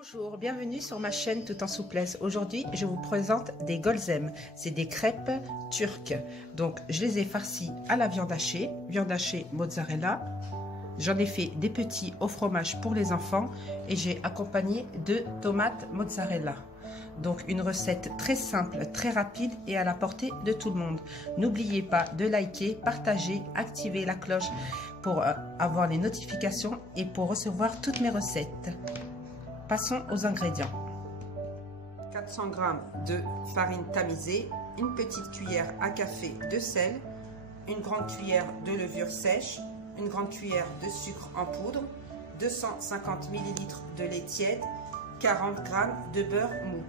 Bonjour, bienvenue sur ma chaîne Tout en souplesse. Aujourd'hui, je vous présente des golzem. C'est des crêpes turques. Donc, je les ai farcies à la viande hachée mozzarella. J'en ai fait des petits au fromage pour les enfants et j'ai accompagné de tomates mozzarella. Donc, une recette très simple, très rapide et à la portée de tout le monde. N'oubliez pas de liker, partager, activer la cloche pour avoir les notifications et pour recevoir toutes mes recettes. Passons aux ingrédients. 400 g de farine tamisée, une petite cuillère à café de sel, une grande cuillère de levure sèche, une grande cuillère de sucre en poudre, 250 ml de lait tiède, 40 g de beurre mou.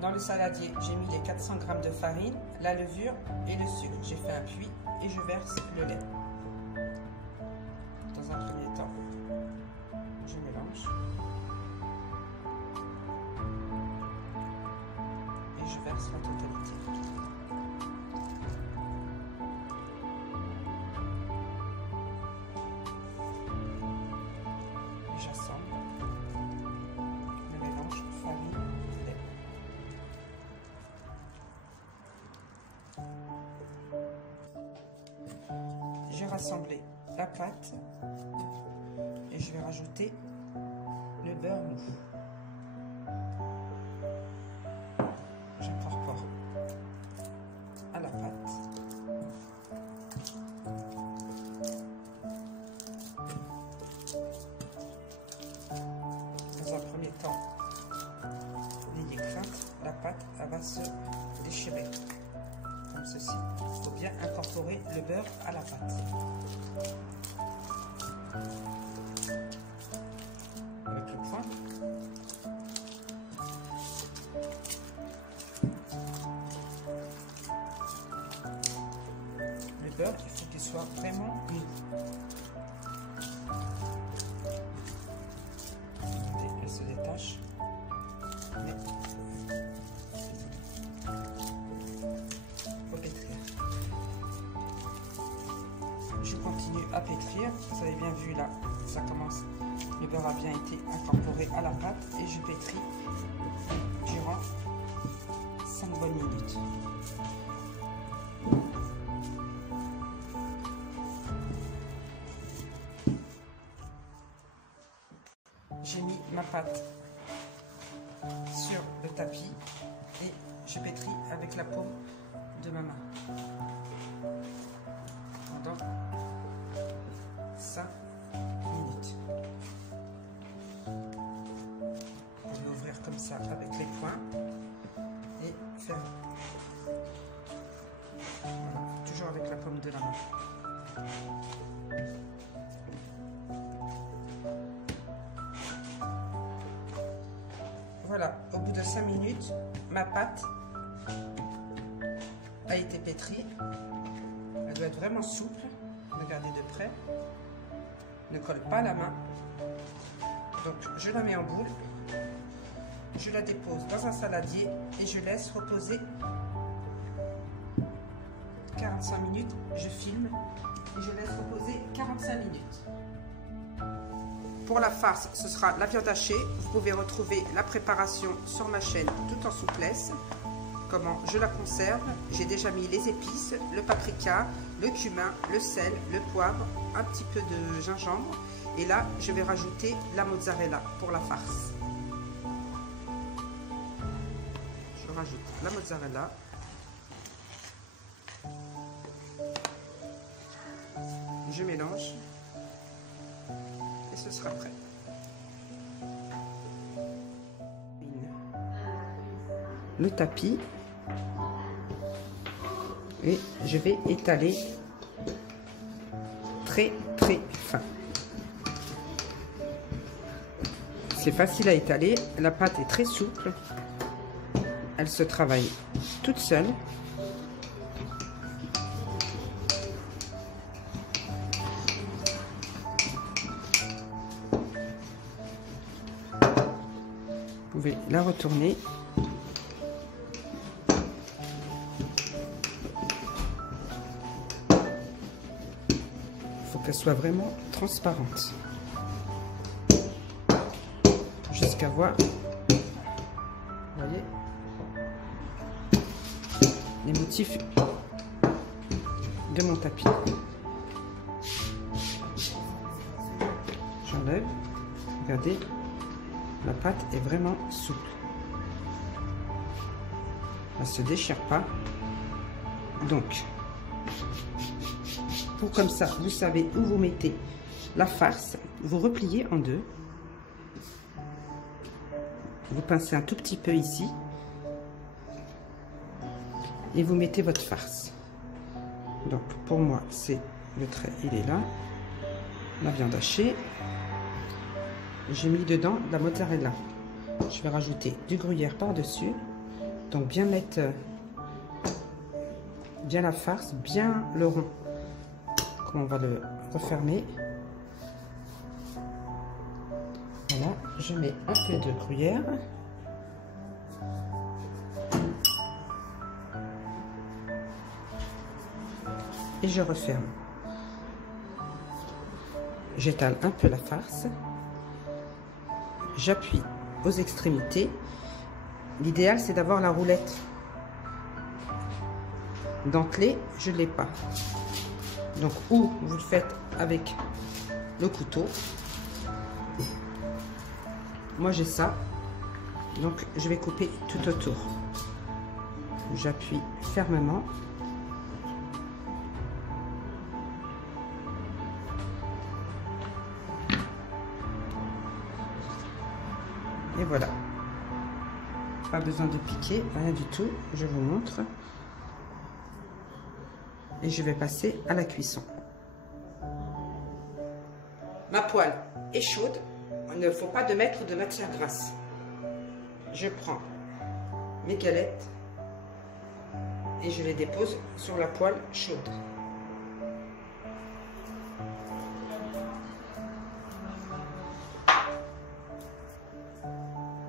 Dans le saladier, j'ai mis les 400 g de farine, la levure et le sucre. J'ai fait un puits et je verse le lait. Dans un premier temps, je mélange et je verse la totalité. Et j'assemble le mélange farine-lait. J'ai rassemblé la pâte et je vais rajouter le beurre mou. J'incorpore à la pâte. Dans un premier temps, n'ayez crainte, la pâte elle va se déchirer comme ceci. Il faut bien incorporer le beurre à la pâte. Avec le poing, le beurre, il faut qu'il soit vraiment mou. Regardez, elle se détache. Mais faut pétrir. Je continue à pétrir. Vous avez bien vu là, ça commence. Le beurre a bien été incorporé à la pâte et je pétris durant 5 bonnes minutes. J'ai mis ma pâte sur le tapis et je pétris avec la paume de ma main pendant 5 minutes. Je vais ouvrir comme ça avec les poings et faire voilà, toujours avec la paume de la main. Voilà, au bout de 5 minutes, ma pâte a été pétrie. Elle doit être vraiment souple. Regardez de près. Ne colle pas à la main. Donc je la mets en boule. Je la dépose dans un saladier et je laisse reposer 45 minutes. Je filme et je laisse reposer 45 minutes. Pour la farce, ce sera la viande hachée. Vous pouvez retrouver la préparation sur ma chaîne Tout en souplesse. Comment je la conserve. J'ai déjà mis les épices, le paprika, le cumin, le sel, le poivre, un petit peu de gingembre. Et là, je vais rajouter la mozzarella pour la farce. Je rajoute la mozzarella. Je mélange. Et ce sera prêt. Le tapis. Et je vais étaler très fin. C'est facile à étaler. La pâte est très souple. Elle se travaille toute seule. Vous pouvez la retourner. Il faut qu'elle soit vraiment transparente. qu'à voir, vous voyez, les motifs de mon tapis. J'enlève, regardez, la pâte est vraiment souple, elle ne se déchire pas. Donc pour comme ça vous savez où vous mettez la farce, vous repliez en deux, vous pincez un tout petit peu ici et vous mettez votre farce. Donc pour moi c'est le trait, il est là, la viande hachée, j'ai mis dedans de la mozzarella, je vais rajouter du gruyère par dessus, donc bien mettre bien la farce, bien le rond, comme on va le refermer. Voilà, je mets un peu de gruyère. Et je referme. J'étale un peu la farce. J'appuie aux extrémités. L'idéal, c'est d'avoir la roulette dentelée. Je ne l'ai pas. Donc, ou vous le faites avec le couteau. Moi, j'ai ça. Donc, je vais couper tout autour. J'appuie fermement. Et voilà. Pas besoin de piquer, rien du tout. Je vous montre. Et je vais passer à la cuisson. Ma poêle est chaude. Il ne faut pas de mettre de matière grasse. Je prends mes galettes et je les dépose sur la poêle chaude.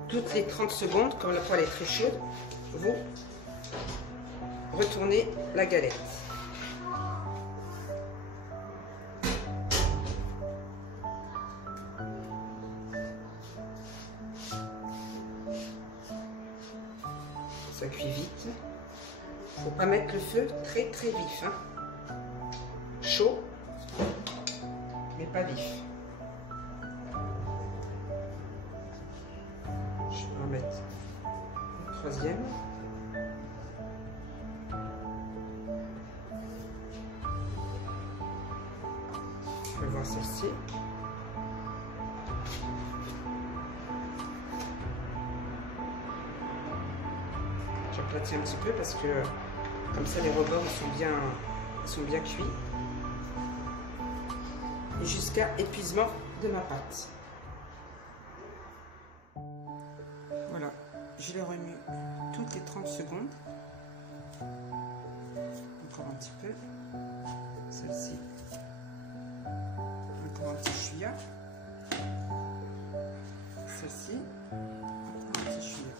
Toutes les 30 secondes, quand la poêle est très chaude, vous retournez la galette. Ça cuit vite. Faut pas mettre le feu très vif, hein. Chaud, mais pas vif. Je vais en mettre une troisième. Je vais voir celle-ci. J'aplatis un petit peu parce que comme ça les rebords sont bien cuits. Et jusqu'à épuisement de ma pâte. Voilà, je les remue toutes les 30 secondes. Encore un petit peu. Celle-ci. Encore un petit chouïa. Celle-ci. Encore un petit chouïa.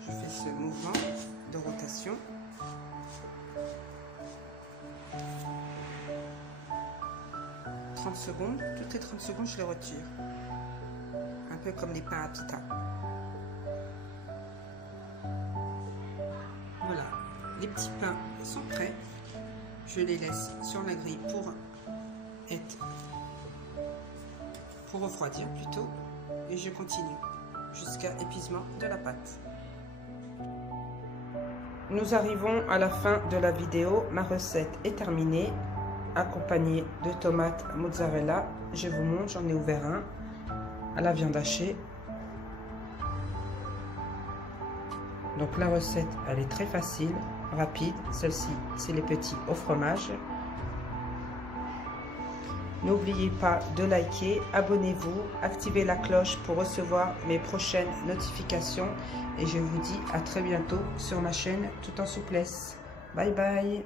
Je fais ce mouvement de rotation. Secondes, toutes les 30 secondes je les retire, un peu comme les pains à pita. Voilà, les petits pains sont prêts, je les laisse sur la grille pour refroidir plutôt, et je continue jusqu'à épuisement de la pâte. Nous arrivons à la fin de la vidéo, ma recette est terminée. Accompagné de tomates mozzarella. Je vous montre, j'en ai ouvert un à la viande hachée. Donc la recette, elle est très facile, rapide. Celle-ci, c'est les petits au fromage. N'oubliez pas de liker, abonnez-vous, activez la cloche pour recevoir mes prochaines notifications. Et je vous dis à très bientôt sur ma chaîne Tout en souplesse. Bye bye.